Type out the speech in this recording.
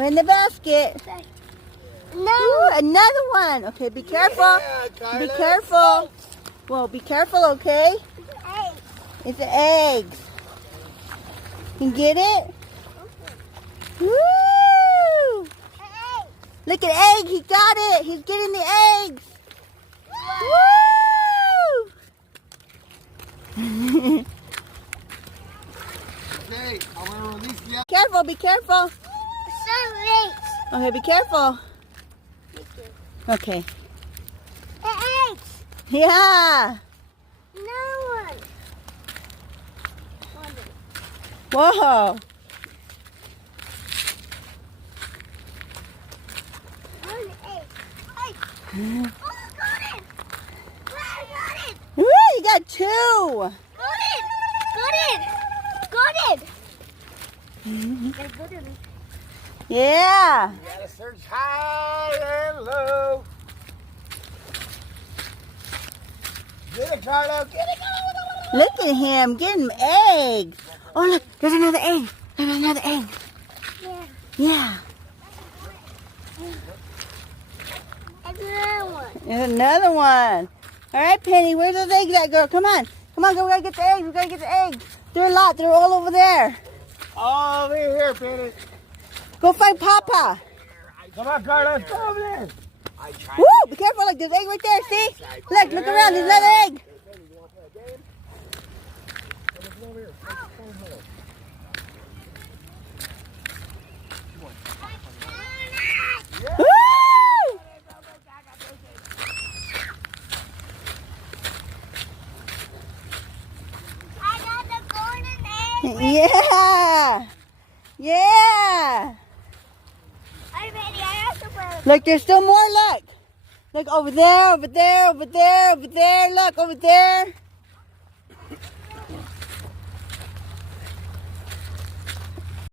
Put in the basket. No. Ooh, another one. Okay, be careful. Yeah, Be careful. Well, be careful, okay? Hey. It's the eggs. You get it? Woo! Hey. Look at egg. He got it. He's getting the eggs. Woo! Okay, I'm gonna release you. Careful. Be careful. Sorry. Okay, be careful. Okay. Hey. Yeah. No one. Whoa. Oh, got it. Got it. Woo, you got two. Got it. Yeah. You gotta search high and low. Get it, Carlo. Get it. Look at him getting eggs. Oh, look. There's another egg. There's another egg. Yeah. Yeah. Another one. There's another one. All right, Penny. Where's those eggs at, girl? Come on. Come on, go. We gotta get the eggs. We gotta get the eggs. There are a lot. They're all over there. Oh, over here, Penny. Go find Papa. Come on, Carlos. Come over there. I tried. Woo! Be careful. Look, there's an egg right there. See? Look around. There's another egg. Woo! I got the golden egg. Yeah. Yeah. I'm ready. I have to put Look, there's still more. Look. Look over there, over there, over there, over there. Look, over there.